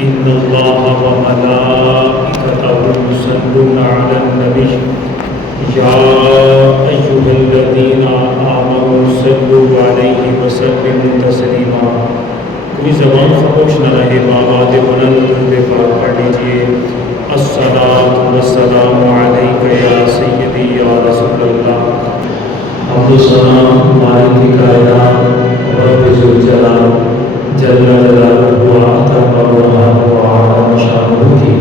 إن الله وملائكته يصلون على النبي يا أيها الذين آمنوا صلوا عليه وسلموا تسليما. کوئی زبان خاموش نہ رہے، بآواز بلند درود پاک پڑھ لیجیے. الصلاۃ والسلام علیک یا سیدی یا رسول اللہ. حمد و ثنا مالک کائنات رب ذوالجلال جل جلالہ و عظم برہانہ و اعظم شانہ کی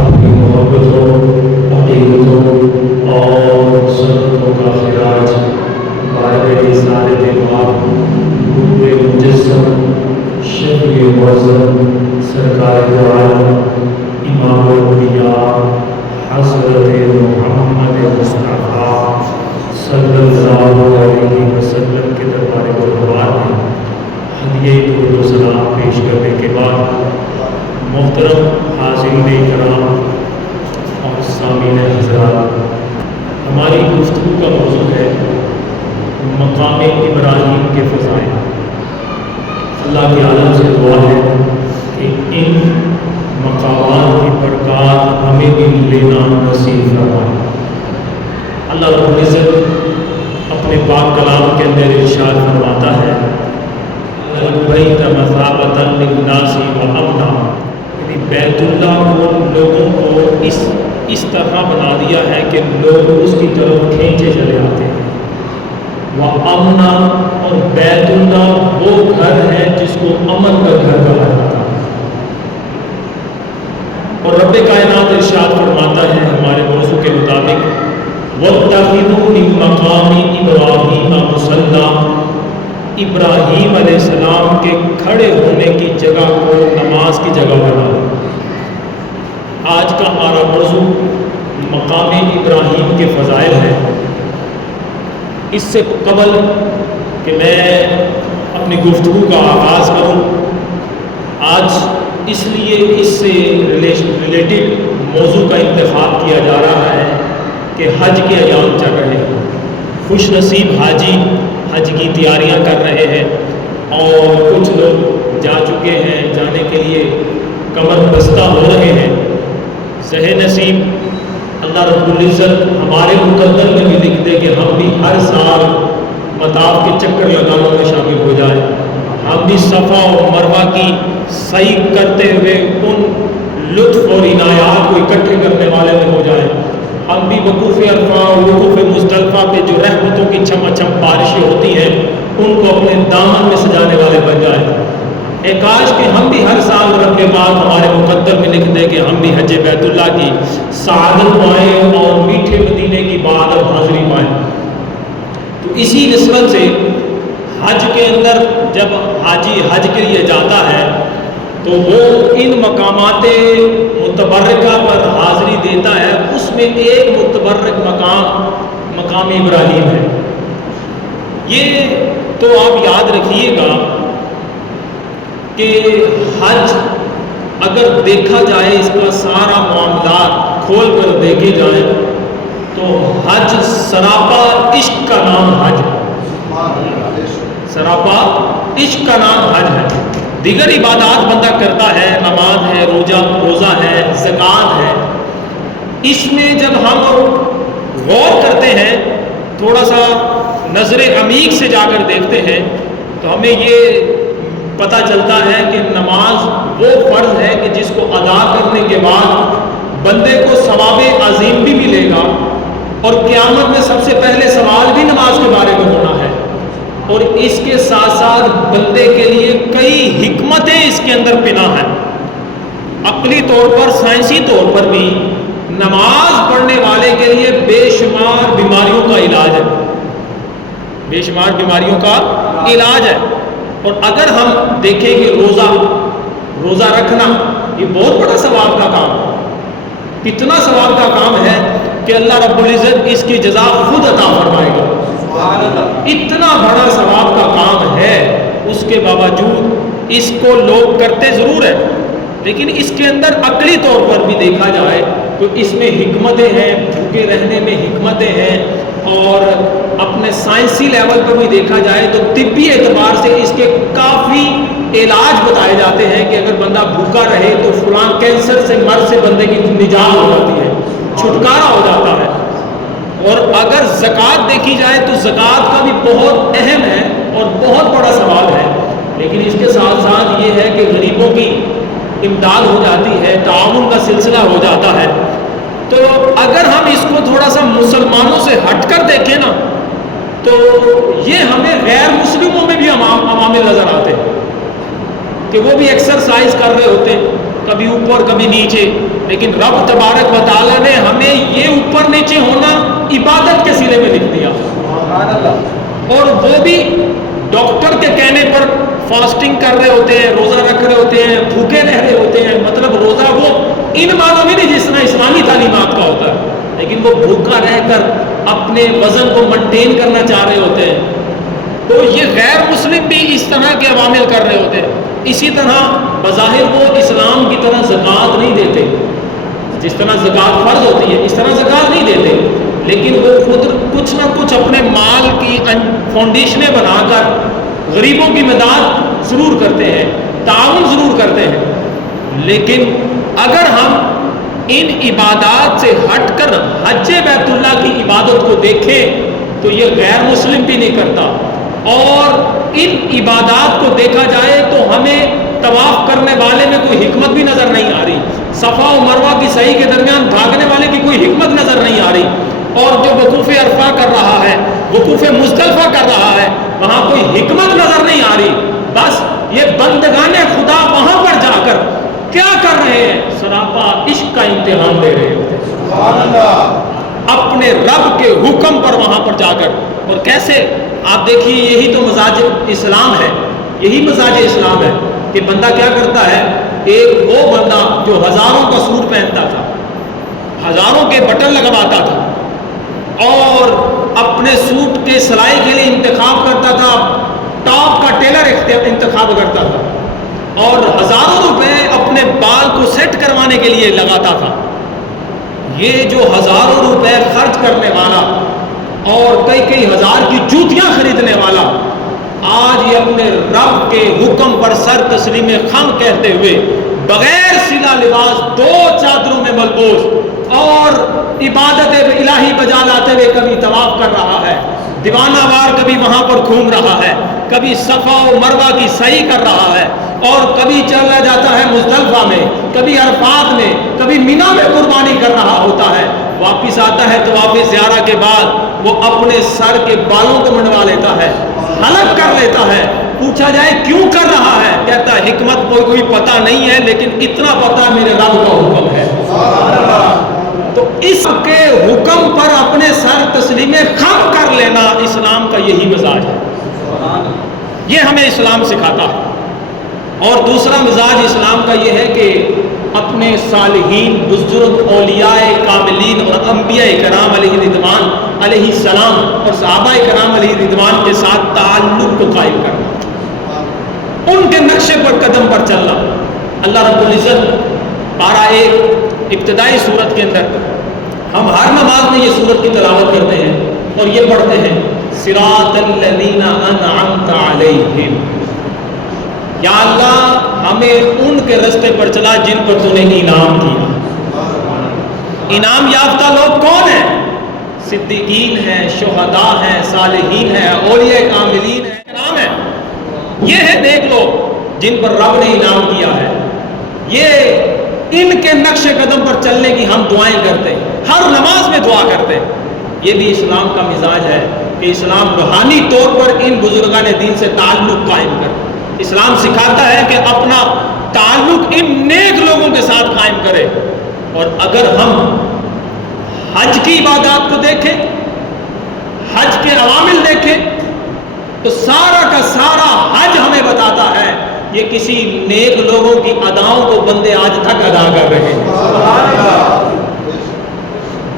اپنی محبتوں، عقیدتوں اور سنتوں کا خراج بارگاہ رسالت پاک نور مجسم شفیع معظم سرکار دو عالم امام الانبیاء حضرت محمد مصطفیٰ صلی اللہ علیہ وسلم کے دربار گلوار میں ہدیہ درود و سلام پیش کرنے کے بعد محترم حاضرین کرام اور سامعین حضرات، ہماری گفتگو کا موضوع ہے مقام ابراہیم کے فضائل. اللہ کے عالم سے دعا ہے کہ ان مقامات کی برکات ہمیں بھی لینا نصیب فرمائے. اللہ رب العزت اپنے پاک کلام کے اندر ارشاد فرماتا ہے البیت مثابۃ للناس وامنا، یعنی بیت اللہ کو لوگوں کو اس طرح بنا دیا ہے کہ لوگ اس کی طرف کھینچے چلے آتے ہیں. وامنا، اور بیت اللہ وہ گھر ہے جس کو امن کا گھر کہا جاتا ہے. اور رب کائنات ارشاد فرماتا ہے ہمارے موضوع کے مطابق وَاتَّخِذُوا مِن مَّقَامِ إِبْرَاهِيمَ مُصَلًّى، ابراہیم علیہ السلام کے کھڑے ہونے کی جگہ کو نماز کی جگہ بنا دو. آج کا ہمارا موضوع مقام ابراہیم کے فضائل ہے. اس سے قبل کہ میں اپنی گفتگو کا آغاز کروں، آج اس لیے اس سے ریلیٹڈ موضوع کا انتخاب کیا جا رہا ہے کہ حج کے ایام چل رہے ہیں. خوش نصیب حاجی حج کی تیاریاں کر رہے ہیں اور کچھ لوگ جا چکے ہیں، جانے کے لیے کمر بستہ ہو رہے ہیں. صحیح نصیب اللہ رب العزت ہمارے مقدر میں بھی لکھ دے کہ ہم بھی ہر سال مطاف کے چکر لگانے میں شامل ہو جائیں، ہم بھی صفا اور مروہ کی سعی کرتے ہوئے ان لطف اور عنایات کو اکٹھے کرنے والے میں ہو جائیں، ہم بھی وقوف عرفہ اور وقوف مزدلفہ پہ جو رحمتوں کی چھم چھم بارشیں ہوتی ہیں ان کو اپنے دامن میں سجانے والے بن جائیں. اے کاش کہ ہم بھی ہر سال رب کے بعد ہمارے مقدر میں لکھ دیں کہ ہم بھی حج بیت اللہ کی سعادت پائیں اور میٹھے مدینے کی بات اور حاضری پائیں. تو اسی نسبت سے حج کے اندر جب حاجی حج کے لیے جاتا ہے تو وہ ان مقامات متبرکہ پر حاضری دیتا ہے. اس میں ایک متبرک مقام ابراہیم ہے. یہ تو آپ یاد رکھیے گا کہ حج اگر دیکھا جائے، اس کا سارا معاملات کھول کر دیکھے جائیں تو حج سراپا عشق کا نام حج ہے. سراپا عشق کا نام حج ہے. دیگر عبادات بندہ کرتا ہے، نماز ہے، روزہ ہے، زکوٰۃ ہے. اس میں جب ہم غور کرتے ہیں، تھوڑا سا نظر عمیق سے جا کر دیکھتے ہیں تو ہمیں یہ پتہ چلتا ہے کہ نماز وہ فرض ہے کہ جس کو ادا کرنے کے بعد بندے کو ثواب عظیم بھی ملے گا اور قیامت میں سب سے پہلے سوال بھی نماز کے بارے میں ہونا ہے. اور اس کے ساتھ ساتھ بندے کے لیے کئی حکمتیں اس کے اندر پنہاں ہیں. عقلی طور پر، سائنسی طور پر بھی نماز پڑھنے والے کے لیے بے شمار بیماریوں کا علاج ہے. بے شمار بیماریوں کا علاج ہے. اور اگر ہم دیکھیں کہ روزہ رکھنا یہ بہت بڑا ثواب کا کام ہے. کتنا ثواب کا کام ہے کہ اللہ رب العزت اس کی جزا خود عطا فرمائے گا. اتنا بڑا ثواب کا کام ہے، اس کے باوجود اس کو لوگ کرتے ضرور ہیں، لیکن اس کے اندر عقلی طور پر بھی دیکھا جائے تو اس میں حکمتیں ہیں، بھوکے رہنے میں حکمتیں ہیں. اور اپنے سائنسی لیول پر بھی دیکھا جائے تو طبی اعتبار سے اس کے کافی علاج بتائے جاتے ہیں کہ اگر بندہ بھوکا رہے تو فلاں کینسر سے مرض سے بندے کی نجات ہو جاتی ہے، چھٹکارا ہو جاتا ہے۔ اور اگر زکوٰۃ دیکھی جائے تو زکوٰۃ کا بھی بہت اہم ہے اور بہت بڑا سوال ہے، لیکن اس کے ساتھ ساتھ یہ ہے کہ غریبوں کی امداد ہو جاتی ہے، تعاون کا سلسلہ ہو جاتا ہے۔ تو اگر ہم اس کو تھوڑا سا مسلمانوں سے ہٹ کر دیکھیں نا تو یہ ہمیں غیر مسلموں میں بھی عوامل نظر آتے ہیں کہ وہ بھی ایکسرسائز کر رہے ہوتے ہیں، کبھی اوپر کبھی نیچے، لیکن رب تبارک و تعالیٰ نے ہمیں یہ اوپر نیچے ہونا عبادت کے سلے میں لکھ دیا، اور وہ بھی ڈاکٹر کے کہنے پر فاسٹنگ کر رہے ہوتے ہیں، روزہ رکھ رہے ہوتے ہیں، بھوکے رہ رہے ہوتے ہیں۔ مطلب روزہ وہ ان معنوں میں نہیں جس طرح اسلامی تعلیمات کا ہوتا ہے، لیکن وہ بھوکا رہ کر اپنے وزن کو مینٹین کرنا چاہ رہے ہوتے ہیں۔ تو یہ غیر مسلم بھی اس طرح کے عوامل کر رہے ہوتے ہیں۔ اسی طرح بظاہر وہ اسلام کی طرح زکوٰۃ نہیں دیتے، جس طرح زکوٰۃ فرض ہوتی ہے اس طرح زکوٰۃ نہیں دیتے، لیکن وہ خود کچھ نہ کچھ اپنے مال کی فاؤنڈیشنیں بنا کر غریبوں کی مدد ضرور کرتے ہیں، تعاون ضرور کرتے ہیں۔ لیکن اگر ہم ان عبادات سے ہٹ کر حج بیت اللہ کی عبادت کو دیکھیں تو یہ غیر مسلم بھی نہیں کرتا، اور ان عبادات کو دیکھا جائے تو ہمیں طواف کرنے والے میں کوئی حکمت بھی نظر نہیں آ رہی، صفا و مروہ کی سعی کے درمیان بھاگنے والے کی کوئی حکمت نظر نہیں آ رہی، اور جو وقوف عرفہ کر رہا ہے، وقوف مزدلفہ کر رہا ہے، وہاں کوئی حکمت نظر نہیں آ رہی۔ بس یہ بندگان خدا وہاں پر جا کر کیا کر رہے ہیں؟ سراپا عشق کا امتحان دے رہے ہوتے ہیں، سبحان اللہ، اپنے رب کے حکم پر وہاں پر جا کر۔ اور کیسے؟ آپ دیکھیے، یہی تو مزاج اسلام ہے، یہی مزاج اسلام ہے کہ بندہ کیا کرتا ہے، ایک وہ بندہ جو ہزاروں کا سوٹ پہنتا تھا، ہزاروں کے بٹن لگواتا تھا، اور اپنے سوٹ کے سلائی کے لیے انتخاب کرتا تھا، ٹاپ کا ٹیلر انتخاب کرتا تھا، اور ہزاروں روپے اپنے بال کو سیٹ کروانے کے لیے لگاتا تھا۔ یہ جو ہزاروں روپے خرچ کرنے والا اور کئی ہزار کی جوتیاں خریدنے والا، آج یہ اپنے رب کے حکم پر سر تسلیم خم کہتے ہوئے بغیر سلا لباس 2 چادروں میں ملبوس اور عبادت الہی بجا لاتے ہوئے کبھی طواف کر رہا ہے، دیوانہ وار کبھی وہاں پر گھوم رہا ہے، کبھی صفا و مروہ کی سعی کر رہا ہے، اور کبھی چلا جاتا ہے مزدلفہ میں، کبھی عرفات میں، کبھی مینا میں قربانی کر رہا ہوتا ہے، واپس آتا ہے طواف زیارہ کے بعد وہ اپنے سر کے بالوں کو منڈوا لیتا ہے، حلق کر لیتا ہے۔ پوچھا جائے کیوں کر رہا ہے، کہتا ہے حکمت کوئی پتہ نہیں ہے، لیکن اتنا پتہ میرے رب کا حکم ہے۔ تو اس کے حکم پر اپنے سر تسلیم خم کر لینا اسلام کا یہی مزاج ہے، یہ ہمیں اسلام سکھاتا ہے۔ اور دوسرا مزاج اسلام کا یہ ہے کہ اپنے صالحین، بزرگ، اولیاء کاملین اور انبیاء کرام علیہ رضوان علیہ السلام اور صحابہ کرام علیہ رضوان کے ساتھ تعلق کو قائم کرنا، ان کے نقشے پر قدم پر چلنا۔ اللہ رب العزت پارہ 1 ابتدائی سورت کے اندر، ہم ہر نماز میں یہ سورت کی تلاوت کرتے ہیں اور یہ پڑھتے ہیں، صراط الذین انعمت علیہم، یا اللہ ہمیں ان کے راستے پر چلا جن پر تو نے انعام کیا۔ انعام یافتہ لوگ کون ہیں؟ صدیقین ہیں، شہداء ہیں، صالحین ہیں، اولیاء کاملین ہیں، کرام ہیں۔ یہ ہے نیک لوگ جن پر رب نے انعام کیا ہے، یہ ان کے نقش قدم پر چلنے کی ہم دعائیں کرتے ہیں، ہر نماز میں دعا کرتے ہیں۔ یہ بھی اسلام کا مزاج ہے کہ اسلام روحانی طور پر ان بزرگان دین سے تعلق قائم کرے۔ اسلام سکھاتا ہے کہ اپنا تعلق ان نیک لوگوں کے ساتھ قائم کرے۔ اور اگر ہم حج کی عبادات کو دیکھیں، حج کے عوامل دیکھیں، تو سارا کا سارا حج ہمیں بتاتا ہے یہ کسی نیک لوگوں کی اداؤں کو بندے آج تک ادا کر رہے ہیں۔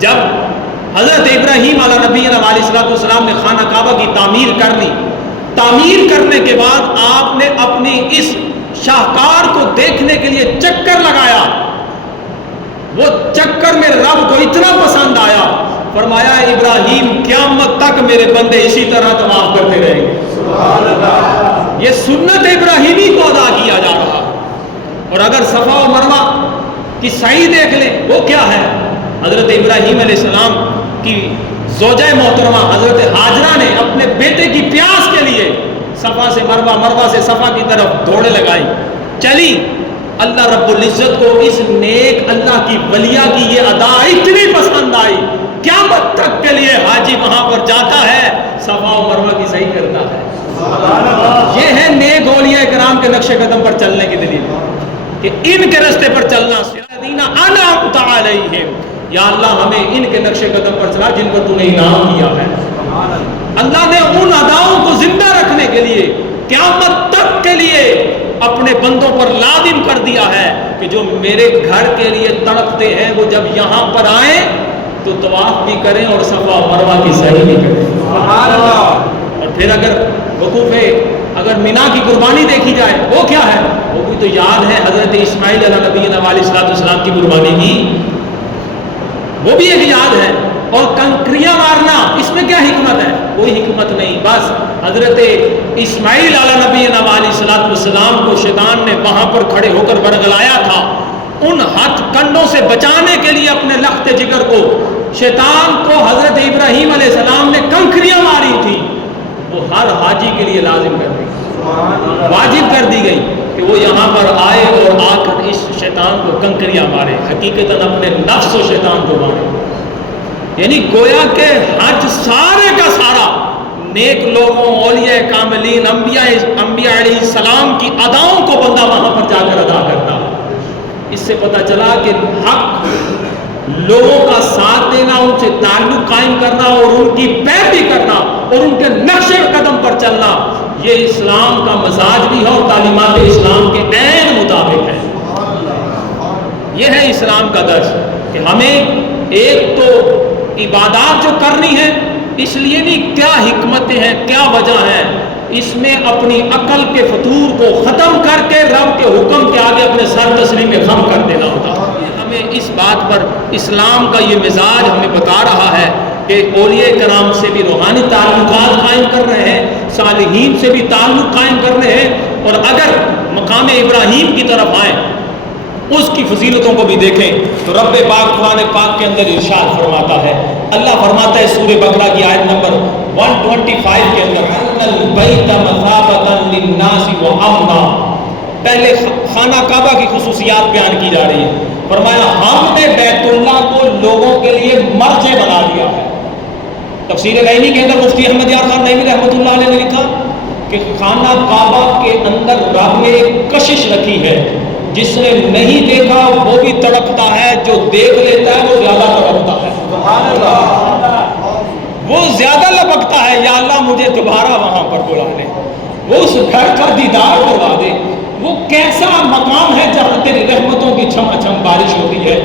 جب حضرت ابراہیم علیہ نبی علیہ السلام نے خانہ کعبہ کی تعمیر کر لی، تعمیر کرنے کے بعد آپ نے اپنی اس شاہکار کو دیکھنے کے لیے چکر لگایا، وہ چکر میں رب کو اتنا پسند آیا، فرمایا ابراہیم قیامت تک میرے بندے اسی طرح طواف کرتے رہیں گے۔ سبحان اللہ۔ یہ سنت ابراہیمی کو ادا کیا جا رہا ہے۔ اور اگر صفا و مروہ کی سعی دیکھ لیں وہ کیا ہے، حضرت ابراہیم علیہ السلام کی زوجہ محترمہ حضرت ہاجرہ نے اپنے بیٹے کی پیاس کے لیے صفا سے مروہ، مروہ سے صفا کی طرف دوڑے لگائی، چلی۔ اللہ رب العزت کو اس نیک اللہ کی ولیہ کی یہ ادا اتنی پسند آئی، قیامت تک کے لیے حاجی وہاں پر جاتا ہے، صفا و مروہ کی صحیح کرتا ہے۔ یہ ہے نیک اولیاء کرام کے نقش قدم پر چلنے کی دلیل کہ ان کے راستے پر چلنا، الذین انعمت علیہم، یا اللہ ہمیں ان کے نقش قدم پر چلا جن پر تو نے انعام کیا ہے۔ اللہ نے ان اداؤں کو زندہ رکھنے کے لیے قیامت تک کے لیے اپنے بندوں پر لازم کر دیا ہے کہ جو میرے گھر کے لیے تڑپتے ہیں وہ جب یہاں پر آئیں تو طواف بھی کریں اور صفا و مروہ کی سعی بھی کریں۔ اور پھر اگر وقوف اگر مینا کی قربانی دیکھی جائے وہ کیا ہے، وہ بھی تو یاد ہے حضرت اسماعیل علیہ نبینا علیہ السلام کی قربانی کی، وہ بھی ایک یاد ہے۔ اور کنکریاں مارنا اس میں کیا حکمت ہے، کوئی حکمت نہیں، بس حضرت اسماعیل علیہ نبینا علیہ السلام کو شیطان نے وہاں پر کھڑے ہو کر ورگلایا تھا، ان ہتھ کنڈوں سے بچانے کے لیے اپنے لخت جگر کو شیطان کو حضرت ابراہیم علیہ السلام نے کنکریاں ماری تھی، وہ ہر حاجی کے لیے لازم کر دی، واجب کر دی گئی کہ وہ یہاں پر آئے اور آ کر اس شیطان کو کنکریاں مارے، حقیقتاً اپنے نفس و شیطان کو مارے۔ یعنی گویا کہ حج سارے کا سارا نیک لوگوں، اولیاء کاملین، انبیاء علیہ السلام کی اداؤں کو بندہ وہاں پر جا کر ادا کرتا ہے۔ اس سے پتہ چلا کہ حق لوگوں کا ساتھ دینا، ان سے تعلق قائم کرنا اور ان کی پیروی کرنا اور ان کے نقش قدم پر چلنا، یہ اسلام کا مزاج بھی ہے اور تعلیمات اسلام کے عین مطابق ہے۔ یہ ہے اسلام کا درس کہ ہمیں ایک تو عبادات جو کرنی ہے اس لیے نہیں، کیا حکمتیں ہیں، کیا وجہ ہے، اس میں اپنی عقل کے فطور کو ختم کر کے رب کے حکم کے آگے اپنے سر تسلیم خم کر دینا ہوتا ہے۔ ہمیں اس بات پر اسلام کا یہ مزاج ہمیں بتا رہا ہے کہ اولیاء کرام سے بھی روحانی تعلقات قائم کر رہے ہیں، صالحین سے بھی تعلق قائم کر رہے ہیں، اور اگر مقام ابراہیم کی طرف آئیں اس کی فضیلتوں کو بھی دیکھیں تو رب پاک قرآن پاک کے اندر ارشاد فرماتا ہے، اللہ فرماتا ہے سورہ بقرہ کی آیت نمبر 125 کے اندر، البیت مثابۃ للناس وامنا، پہلے خانہ کعبہ کی خصوصیات بیان کی جا رہی ہے، فرمایا ہم نے بیت اللہ کو لوگوں کے لیے مرجع بنا دیا ہے۔ تفسیر نعیمی کے اندر مفتی احمد یار خان نعیمی رحمۃ اللہ علیہ نے لکھا کہ خانہ کعبہ کے اندر رب نے ایک کشش رکھی ہے، جس نے نہیں دیکھا وہ بھی تڑپتا ہے، جو دیکھ لیتا ہے وہ زیادہ تڑپتا ہے، سبحان اللہ، وہ زیادہ لپکتا ہے، یا اللہ مجھے دوبارہ وہاں پر بلا لے، وہ اس گھر کا دیدار کروا دے، وہ کیسا مقام ہے جہاں تیری رحمتوں کی چھم چھم بارش ہوتی ہے،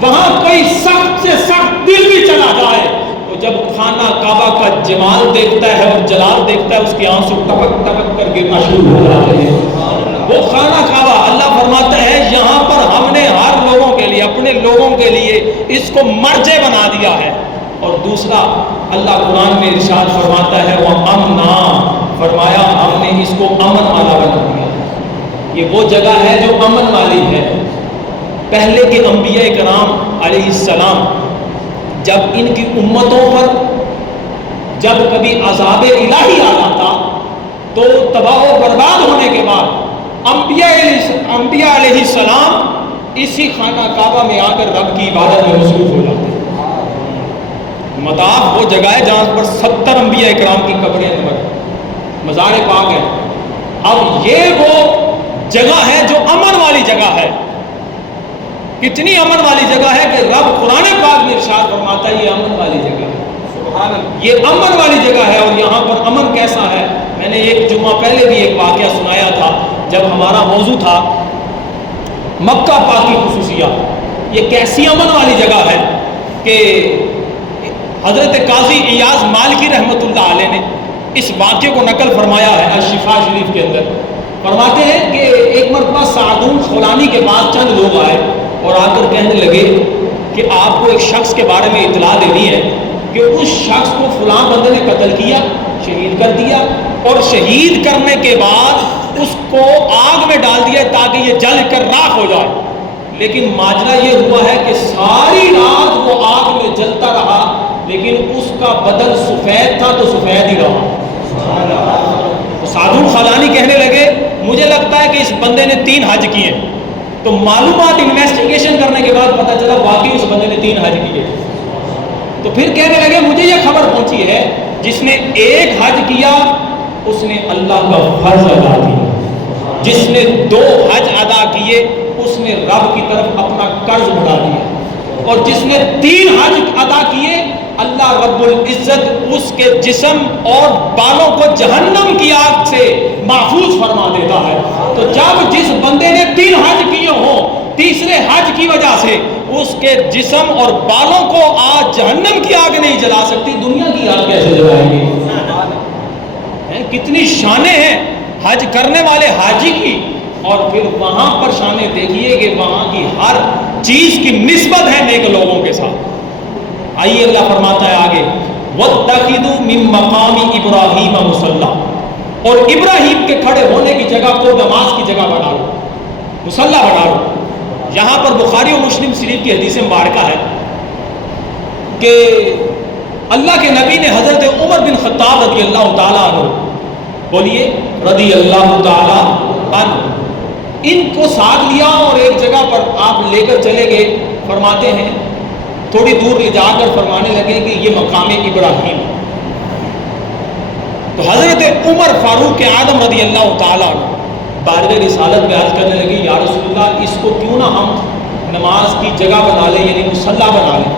وہاں کوئی سخت سے سخت دل بھی چلا جائے تو جب خانہ کعبہ کا جمال دیکھتا ہے اور جلال دیکھتا ہے اس کے آنسو ٹپک ٹپک کر گرنا شروع ہو جاتے ہیں۔ وہ خانہ کعبہ اللہ فرماتا ہے یہاں پر ہم نے ہر لوگوں کے لیے، اپنے لوگوں کے لیے اس کو مرجع بنا دیا ہے۔ اور دوسرا اللہ قرآن میں ارشاد فرماتا ہے وہ امنا، فرمایا ہم نے اس کو امن والا بنا دیا ہے، یہ وہ جگہ ہے جو امن والی ہے۔ پہلے کے انبیاء کرام علیہ السلام جب ان کی امتوں پر جب کبھی عذاب الہی آ جاتا تو تباہ و برباد ہونے کے بعد انبیاء علیہ السلام اسی خانہ کعبہ میں آ کر رب کی عبادت میں مصروف ہو جاتے ہیں۔ مطاف وہ جگہ ہے جہاں پر 70 انبیاء کرام کی قبریں مزار پاک ہے۔ اب یہ وہ جگہ ہے جو امن والی جگہ ہے، کتنی امن والی جگہ ہے کہ رب قرآن پاک میں ارشاد فرماتا ہے یہ امن والی جگہ ہے، یہ امن والی جگہ ہے۔ اور یہاں پر امن کیسا ہے، میں نے ایک جمعہ پہلے بھی ایک واقعہ سنایا تھا جب ہمارا موضوع تھا مکہ پاک کی خصوصیات، یہ کیسی امن والی جگہ ہے کہ حضرت قاضی ایاز مالکی رحمۃ اللہ علیہ نے اس واقعے کو نقل فرمایا ہے الشفا شریف کے اندر، فرماتے ہیں کہ ایک مرتبہ سعدون خولانی کے پاس چند لوگ آئے اور آ کر کہنے لگے کہ آپ کو ایک شخص کے بارے میں اطلاع دینی ہے کہ اس شخص کو فلاں بندے نے قتل کیا، شہید کر دیا، اور شہید کرنے کے بعد اس کو آگ میں ڈال دیا تاکہ یہ جل کر راکھ ہو جائے. لیکن ماجرا یہ ہوا ہے کہ ساری رات وہ آگ میں جلتا رہا لیکن اس کا بدن سفید تھا تو سفید ہی رہا. سعدون خلانی کہنے لگے مجھے لگتا ہے کہ اس بندے نے 3 حج کیے. تو معلومات انویسٹیگیشن کرنے کے بعد پتہ چلا واقعی اس بندے نے 3 حج کیے. تو پھر کہنے لگے مجھے یہ خبر پہنچی ہے جس نے 1 حج کیا اس نے اللہ کا فرض ادا کیا, جس نے 2 حج ادا کیے اس نے رب کی طرف اپنا قرض بڑھا دیا, اور جس نے 3 حج ادا کیے اللہ رب العزت اس کے جسم اور بالوں کو جہنم کی آگ سے محفوظ فرما دیتا ہے. تو جب جس بندے نے 3 حج کیے ہوں, تیسرے حج کی وجہ سے اس کے جسم اور بالوں کو آج جہنم کی آگ نہیں جلا سکتی, دنیا کی آگ کیسے جلائیں گے؟ کتنی شانیں ہیں حج کرنے والے حاجی کی, اور پھر وہاں پر شانیں دیکھیے کہ وہاں کی ہر چیز کی نسبت ہے نیک لوگوں کے ساتھ. آئیے اللہ فرماتا ہے آگے وَاتَّخِذُوا مِن مَّقَامِ إِبْرَاهِيمَ مُصَلَّى, اور ابراہیم کے کھڑے ہونے کی جگہ کو نماز کی جگہ بنا لو, مصلی بنا لو. یہاں پر بخاری و مسلم شریف کی حدیث مبارکہ ہے کہ اللہ کے نبی نے حضرت عمر بن خطاب رضی اللہ تعالیٰ عنہ, بولیے رضی اللہ تعالیٰ عنہ, ان کو ساتھ لیا اور ایک جگہ پر آپ لے کر چلے گئے. فرماتے ہیں تھوڑی دور لے جا کر فرمانے لگے کہ یہ مقام ابراہیم. تو حضرت عمر فاروق اعظم رضی اللہ تعالیٰ عنہ بارگاہ رسالت میں عرض کرنے لگے یا رسول اللہ اس کو کیوں نہ ہم نماز کی جگہ بنا لیں, یعنی مصلی بنا لیں.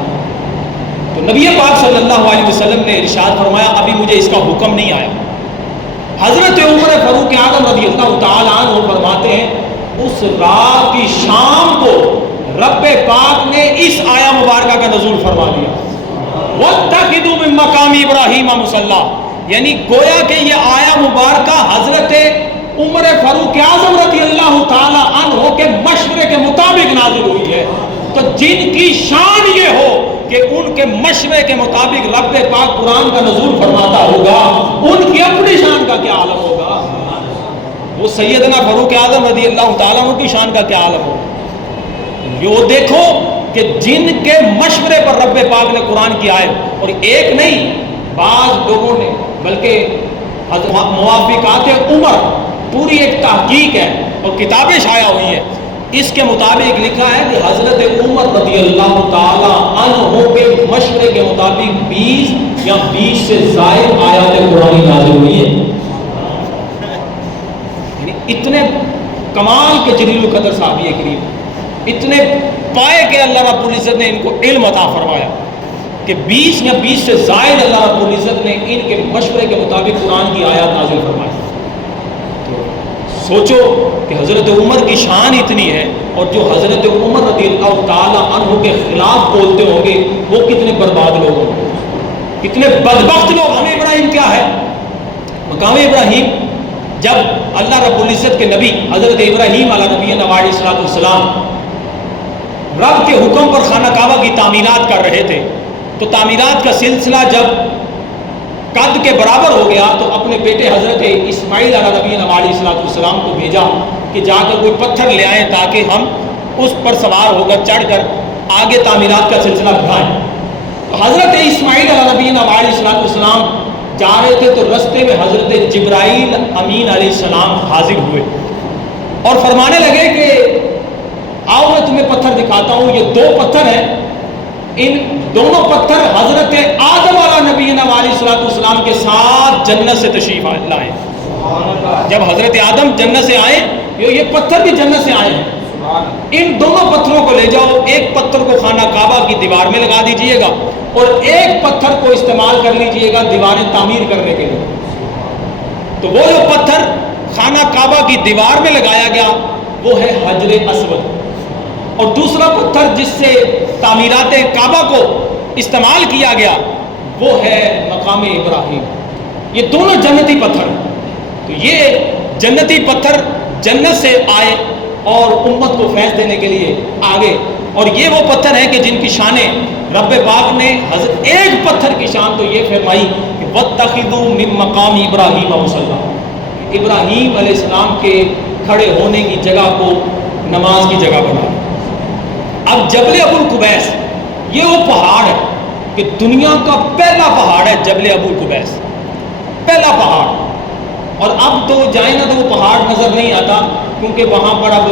تو نبی پاک صلی اللہ علیہ وسلم نے ارشاد فرمایا ابھی مجھے اس کا حکم نہیں آیا. حضرت عمر فاروق اعظم رضی اللہ تعالیٰ عنہ فرماتے ہیں اس رات کی شام کو رب پاک نے اس آیا مبارکہ کا نزول فرما دیا وَاتَّخِذُوا مِن مَّقَامِ إِبْرَاهِيمَ مُصَلَّى, یعنی گویا کہ یہ آیا مبارکہ حضرت عمر فاروق اعظم رضی اللہ تعالی عنہ کے مشورے کے مطابق نازل ہوئی ہے. تو جن کی شان یہ ہو کہ ان کے مشورے کے مطابق رب پاک قرآن کا نزول فرماتا ہوگا, ان کی اپنی شان کا کیا عالم ہوگا؟ وہ سیدنا فاروق اعظم رضی اللہ تعالیٰ عنہ کی شان کا کیا عالم ہوگا؟ یہ دیکھو کہ جن کے مشورے پر رب پاک نے قرآن کی آیت, اور ایک نہیں بعض لوگوں نے بلکہ موافقات عمر پوری ایک تحقیق ہے اور کتابیں شائع ہوئی ہیں, اس کے مطابق لکھا ہے کہ حضرت عمر رضی اللہ تعالی عنہ کے مشورے کے مطابق 20 یا 20 سے زائد آیات قرآن نازل ہوئی ہیں. یعنی اتنے کمال کے جلیل القدر صحابی کریم, اتنے پائے کہ اللہ رب العزت نے ان کو علم عطا فرمایا کہ 20 یا 20 سے زائد اللہ رب العزت نے ان کے مشورے کے مطابق قرآن کی آیات نازل فرمائی. سوچو کہ حضرت عمر کی شان اتنی ہے, اور جو حضرت عمر رضی اللہ تعالی عنہ کے خلاف بولتے ہوں گے وہ کتنے برباد لوگ ہوں گے, کتنے بدبخت لوگ. ہمیں ابراہیم کیا ہے؟ مقام ابراہیم جب اللہ رب العزت کے نبی حضرت ابراہیم علیہ نبی علیہ السلام رب کے حکم پر خانہ کعبہ کی تعمیرات کر رہے تھے, تو تعمیرات کا سلسلہ جب قد کے برابر ہو گیا تو اپنے بیٹے حضرت اسماعیل علیہ نبی علیہ السلام کو بھیجا کہ جا کر کوئی پتھر لے آئیں تاکہ ہم اس پر سوار ہو کر چڑھ کر آگے تعمیرات کا سلسلہ بڑھائیں. تو حضرت اسماعیل علیہ نبی علیہ السلام جا رہے تھے تو رستے میں حضرت جبرائیل امین علیہ السلام حاضر ہوئے اور فرمانے لگے کہ آؤ میں تمہیں پتھر دکھاتا ہوں, یہ 2 پتھر ہیں, ان دونوں پتھر حضرت آدم علیہ نبی علیہ السلام کے ساتھ جنت سے تشریف لائے. جب حضرت آدم جنت سے آئے, یہ پتھر بھی جنت سے آئے ہیں, ان دونوں پتھروں کو لے جاؤ, ایک پتھر کو خانہ کعبہ کی دیوار میں لگا دیجئے گا اور ایک پتھر کو استعمال کر لیجئے گا دیواریں تعمیر کرنے کے لیے. تو وہ جو پتھر خانہ کعبہ کی دیوار میں لگایا گیا وہ ہے حجر اسود, اور دوسرا پتھر جس سے تعمیرات کعبہ کو استعمال کیا گیا وہ ہے مقام ابراہیم. یہ دونوں جنتی پتھر. تو یہ جنتی پتھر جنت سے آئے اور امت کو فیض دینے کے لیے آگے, اور یہ وہ پتھر ہیں کہ جن کی شانیں رب پاک نے ایک پتھر کی شان تو یہ فرمائی کہ وَاتَّخِذُوا مِن مَّقَامِ إِبْرَاهِيمَ مُصَلًّى، ابراہیم علیہ السلام کے کھڑے ہونے کی جگہ کو نماز کی جگہ بنا. اب جبل ابو القبیس یہ وہ پہاڑ ہے کہ دنیا کا پہلا پہاڑ ہے جبل ابو القبیس، پہلا پہاڑ. اور اب تو جائیں نا تو وہ پہاڑ نظر نہیں آتا کیونکہ وہاں پر اب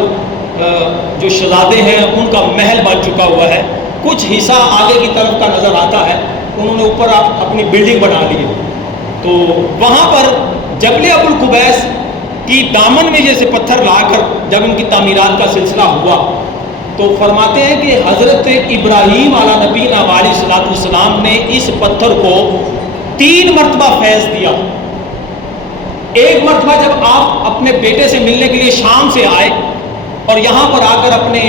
جو شہزادے ہیں ان کا محل بن چکا ہوا ہے. کچھ حصہ آگے کی طرف کا نظر آتا ہے، انہوں نے اوپر اپنی بلڈنگ بنا لی ہے. تو وہاں پر جبل ابو القبیس کی دامن میں جیسے پتھر لا کر جب ان کی تعمیرات کا سلسلہ ہوا تو فرماتے ہیں کہ حضرت ابراہیم علیہ نبینا علیہ الصلوۃ والسلام نے اس پتھر کو 3 مرتبہ فیض دیا. ایک مرتبہ جب آپ اپنے بیٹے سے ملنے کے لیے شام سے آئے اور یہاں پر آ کر اپنے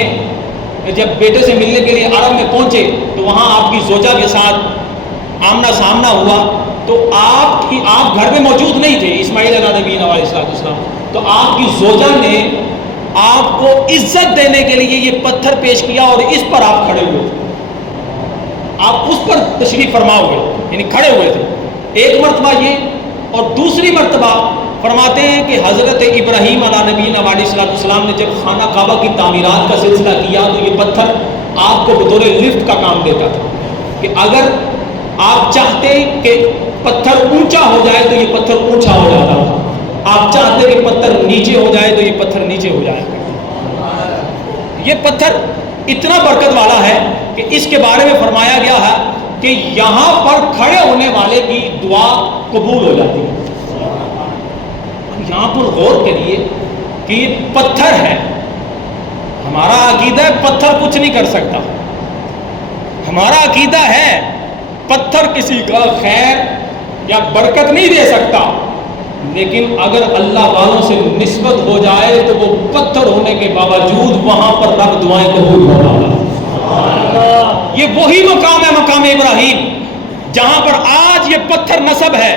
جب بیٹے سے ملنے کے لیے عرب میں پہنچے تو وہاں آپ کی زوجہ کے ساتھ آمنا سامنا ہوا تو آپ گھر میں موجود نہیں تھے اسماعیل علیہ نبی علیہ السلام. تو آپ کی زوجہ نے آپ کو عزت دینے کے لیے یہ پتھر پیش کیا اور اس پر آپ کھڑے ہوئے تھے. آپ اس پر تشریف فرما ہوئے یعنی کھڑے ہوئے تھے. ایک مرتبہ یہ، اور دوسری مرتبہ فرماتے ہیں کہ حضرت ابراہیم علیہ نبینا علیہ السلام نے جب خانہ کعبہ کی تعمیرات کا سلسلہ کیا تو یہ پتھر آپ کو بطور لفٹ کا کام دیتا تھا کہ اگر آپ چاہتے کہ پتھر اونچا ہو جائے تو یہ پتھر اونچا ہو جاتا تھا، آپ چاہتے کہ پتھر نیچے ہو جائے تو یہ پتھر نیچے ہو جائے. یہ پتھر اتنا برکت والا ہے کہ اس کے بارے میں فرمایا گیا ہے کہ یہاں پر کھڑے ہونے والے کی دعا قبول ہو جاتی ہے. یہاں پر غور کریے کہ یہ پتھر ہے. ہمارا عقیدہ ہے پتھر کچھ نہیں کر سکتا. ہمارا عقیدہ ہے پتھر کسی کا خیر یا برکت نہیں دے سکتا، لیکن اگر اللہ والوں سے نسبت ہو جائے تو وہ پتھر ہونے کے باوجود وہاں پر رب دعائیں قبول ہو جاتا ہے. یہ وہی مقام ہے مقام ابراہیم جہاں پر آج یہ پتھر نصب ہے.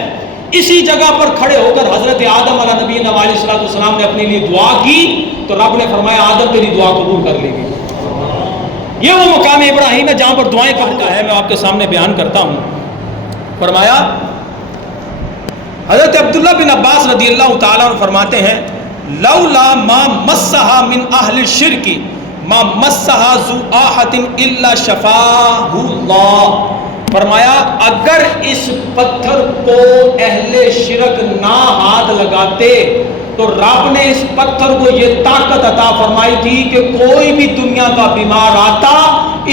اسی جگہ پر کھڑے ہو کر حضرت آدم علیہ نبی علیہ السلام نے اپنے لیے دعا کی تو رب نے فرمایا آدم تیری دعا قبول کر لے گی. یہ وہ مقام ابراہیم ہے جہاں پر دعائیں قبول ہے. میں آپ کے سامنے بیان کرتا ہوں. فرمایا حضرت عبداللہ بن عباس رضی اللہ تعالیٰ عنہ فرماتے ہیں لولا ما مسها من اہل الشرک ما مسها ذو آحۃ الا شفاہ اللہ. فرمایا اگر اس پتھر کو اہل شرک نہ ہاتھ لگاتے تو رب نے اس پتھر کو یہ طاقت عطا فرمائی تھی کہ کوئی بھی دنیا کا بیمار آتا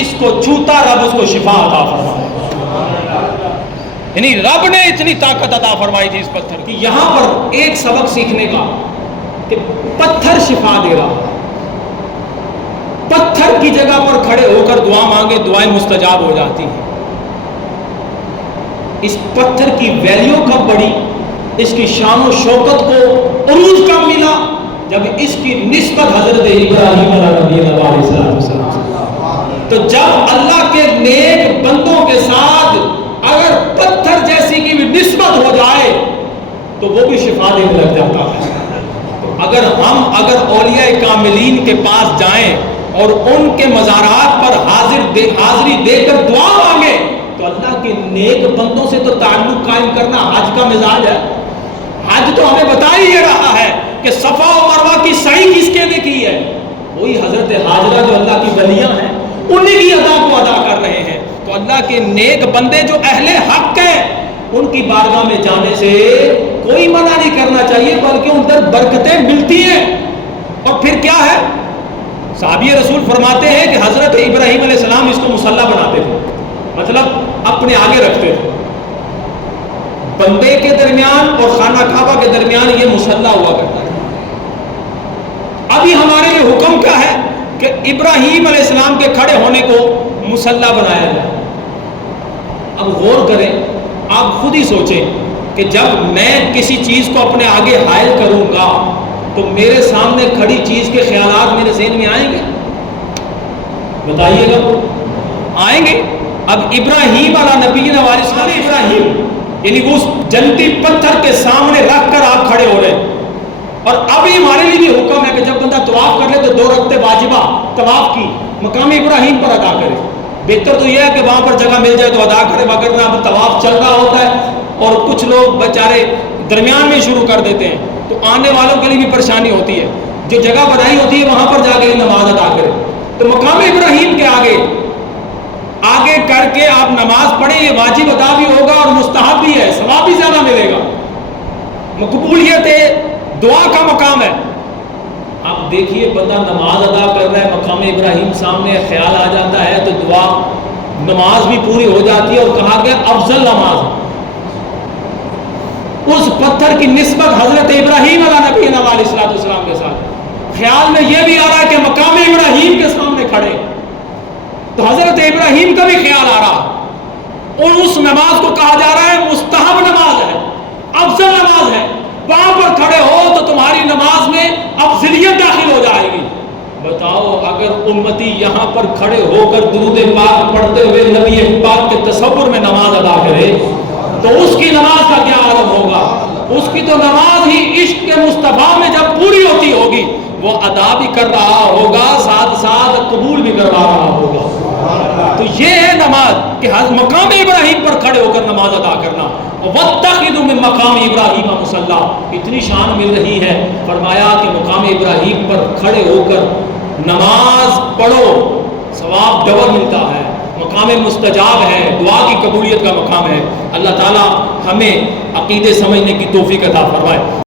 اس کو چھوتا رب اس کو شفا عطا فرمایا. یعنی رب نے اتنی طاقت عطا فرمائی تھی اس پتھر کی. یہاں پر ایک سبق سیکھنے کا کہ پتھر شفا دے رہا ہے. پتھر کی جگہ پر کھڑے ہو کر دعا مانگے دعائیں مستجاب ہو جاتی ہیں. اس پتھر کی ویلیو کب بڑھی، اس کی شان و شوکت کو عروج کب ملا جب اس کی نسبت حضرت ابراہیم علیہ السلام. تو جب اللہ کے نیک بندوں کے ساتھ اگر پتھر جیسی کی بھی نسبت ہو جائے تو وہ بھی شفا دینے لگ جاتا ہے. تو اگر اولیاء کاملین کے پاس جائیں اور ان کے مزارات پر حاضری دے کر دعا مانگے تو اللہ کے نیک بندوں سے تو تعلق قائم کرنا حج کا مزاج ہے. حج تو ہمیں بتا ہی یہ رہا ہے کہ صفا و مروہ کی سعی کس کے نے کی ہے؟ وہی حضرت حاجرہ جو اللہ کی ولیاں ہیں انہیں کی ادا کو ادا کر رہے ہیں. تو اللہ کے نیک بندے جو اہل حق ہیں ان کی بارگاہ میں جانے سے کوئی منع نہیں کرنا چاہیے بلکہ ان پر برکتیں ملتی ہیں. اور پھر کیا ہے، صحابی رسول فرماتے ہیں کہ حضرت ابراہیم علیہ السلام اس کو مصلی بناتے تھے، مطلب اپنے آگے رکھتے تھے. بندے کے درمیان اور خانہ کعبہ کے درمیان یہ مصلی ہوا کرتا ہے. ابھی ہمارے لیے حکم کیا ہے کہ ابراہیم علیہ السلام کے کھڑے ہونے کو مصلی بنایا جائے. اب غور کریں، آپ خود ہی سوچیں کہ جب میں کسی چیز کو اپنے آگے حائل کروں گا تو میرے سامنے کھڑی چیز کے خیالات میرے ذہن میں آئیں گے؟ بتائیے گا. آئیں گے. اب ابراہیم علیہ نبی علیہ السلام ابراہیم یعنی وہ جنتی پتھر کے سامنے رکھ کر آپ کھڑے ہو رہے ہیں. اور ابھی ہمارے لیے بھی حکم ہے کہ جب بندہ طواف کر لے تو 2 رکعتیں واجبہ طواف کی مقام ابراہیم پر ادا کرے. بہتر تو یہ ہے کہ وہاں پر جگہ مل جائے تو ادا کرے، مگر نہ طواف چل رہا ہوتا ہے اور کچھ لوگ بیچارے درمیان میں شروع کر دیتے ہیں، تو آنے والوں کے لیے بھی پریشانی ہوتی ہے. جو جگہ بنائی ہوتی ہے وہاں پر جا کے نماز ادا کرے. تو مقام ابراہیم کے آگے کر کے آپ نماز پڑھیں، یہ واجب ادا بھی ہوگا اور مستحب بھی ہے، ثواب بھی زیادہ ملے گا. مقبولیت دعا کا مقام ہے. آپ دیکھیے بندہ نماز ادا کر رہا ہے، مقام ابراہیم سامنے، خیال آ جاتا ہے تو دعا نماز بھی پوری ہو جاتی ہے. اور کہا گیا افضل نماز اس پتھر کی نسبت حضرت ابراہیم علیہ نبی علیہ الصلوۃ والسلام کے ساتھ. خیال میں یہ بھی آ رہا ہے کہ مقام ابراہیم کے سامنے کھڑے، تو حضرت ابراہیم کا بھی خیال آ رہا، اور اس نماز کو کہا جا رہا ہے مستحب نماز ہے، افضل نماز ہے. وہاں پر کھڑے ہو تو تمہاری نماز میں افضلیت داخل ہو جائے گی. بتاؤ اگر امتی یہاں پر کھڑے ہو کر درود پاک پڑھتے ہوئے نبی پاک کے تصور میں نماز ادا کرے تو اس کی نماز کا کیا عالم ہوگا. اس کی تو نماز ہی عشق کے مصطفیٰ میں جب پوری ہوتی ہوگی وہ ادا بھی کر رہا ہوگا، ساتھ ساتھ قبول بھی کروا رہا ہوگا. تو یہ ہے نماز کہ مقام ابراہیم پر کھڑے ہو کر نماز ادا کرنا. وَاتَّخِذُوا مِن مَّقَامِ إِبْرَاهِيمَ مُصَلًّى، اتنی شان مل رہی ہے. فرمایا کہ مقام ابراہیم پر کھڑے ہو کر نماز پڑھو، ثواب ڈبل ملتا ہے، مقام مستجاب ہے، دعا کی قبولیت کا مقام ہے. اللہ تعالی ہمیں عقیدے سمجھنے کی توفیق عطا فرمائے.